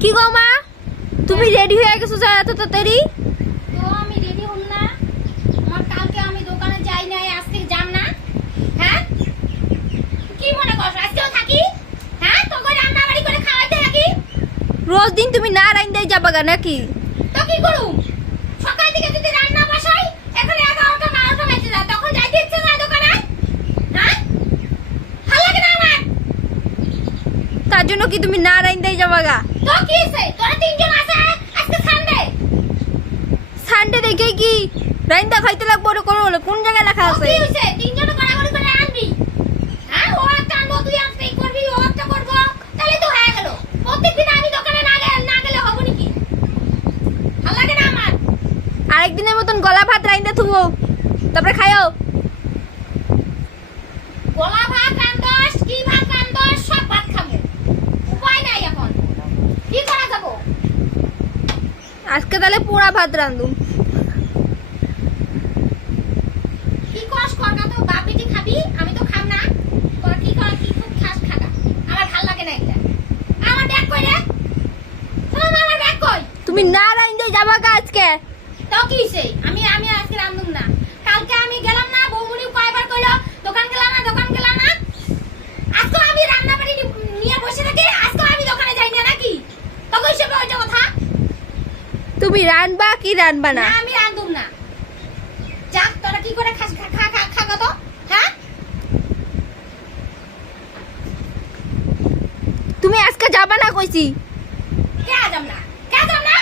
কি গো মা? তুমি রেডি হয়ে গেছো যা এত তাড়াতাড়ি? তো আমি রেডি না। আমার কালকে আমি দোকানে যাই নাই আজকে যাম না। হ্যাঁ? কি মনে করছ? আজকেও থাকি? হ্যাঁ? তোকে রান্না বাড়ি করে খাওয়াইতে থাকি? রোজ দিন তুমি না রাইন দেয় যাবা গা নাকি? তো কি করুম? সকাল থেকে যদি রান্না বসাই এখন এগারোটা বারোটা বেজে যায় তখন যাইতে ইচ্ছে না দোকানে হ্যাঁ ভালো লাগে না আমার তার জন্য কি তুমি না রাইন দেয় যাবা গা তো কি হয়েছে তোরা তিনজন আছে আজকে সানডে সানডে দেখে কি রাইন দা খাইতে লাগবো ওটা কোনো হলো? কোন জায়গায় লেখা আছে? কি হয়েছে তিনজন গড়াগড়ি করে আনবি। হ্যাঁ ও একটা আনব তুই একটা করবি ও একটা করব। তাহলে তো হয়ে গেল। প্রত্যেকদিন আমি দোকানে না গেলে না গেলে হব নাকি? ভালো লাগে না আমার। আরেকদিনের মতন গলা ভাত রাইন দে থুবো। তারপরে খাইও। গোলা ভাত রান্দস কি ভাত রান্দস সব ভাত খাব উপায় নাই এখন কি করা যাব আজকে তাহলে পোড়া ভাত রাঁধু কি কস কর না তো? বাপ বেটি খাবি? আমি তো খাম না। তোরা কি কর কি খাস খাগা। আমার ভালো লাগে না এটা আমার ব্যাগ কই রে? শোনো আমার ব্যাগ কই? তুমি না যাবা গা আজকে। তো কি হইছে? আমি আমি আজকে রান্ধুম না। কালকে আমি গেলাম না বৌমুনি কয়বার কইলো দোকান গেলাম না দোকান গেলাম না আজকে আমি রান্না বাড়ি নিয়ে বসে থাকি আজকে আমি দোকানে যাই না নাকি তো কইছে ওইটা কথা তুমি রানবা কি রানবা না? আমি রান্ধুম না। যাক তোরা কি করে খাস খা খা খা খা তো? হ্যাঁ? তুমি আজকে যাবা না কইছি? কে আজম না? কে আজম না?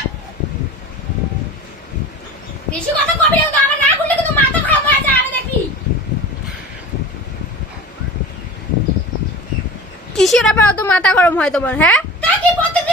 বেশি কথা কবি না আমার না বললে কিন্তু মাথা খারাপ হয়ে যায় আমি দেখি কিসের আবার অত মাথা গরম হয় তোমার হ্যাঁ? তা কি প্রত্যেক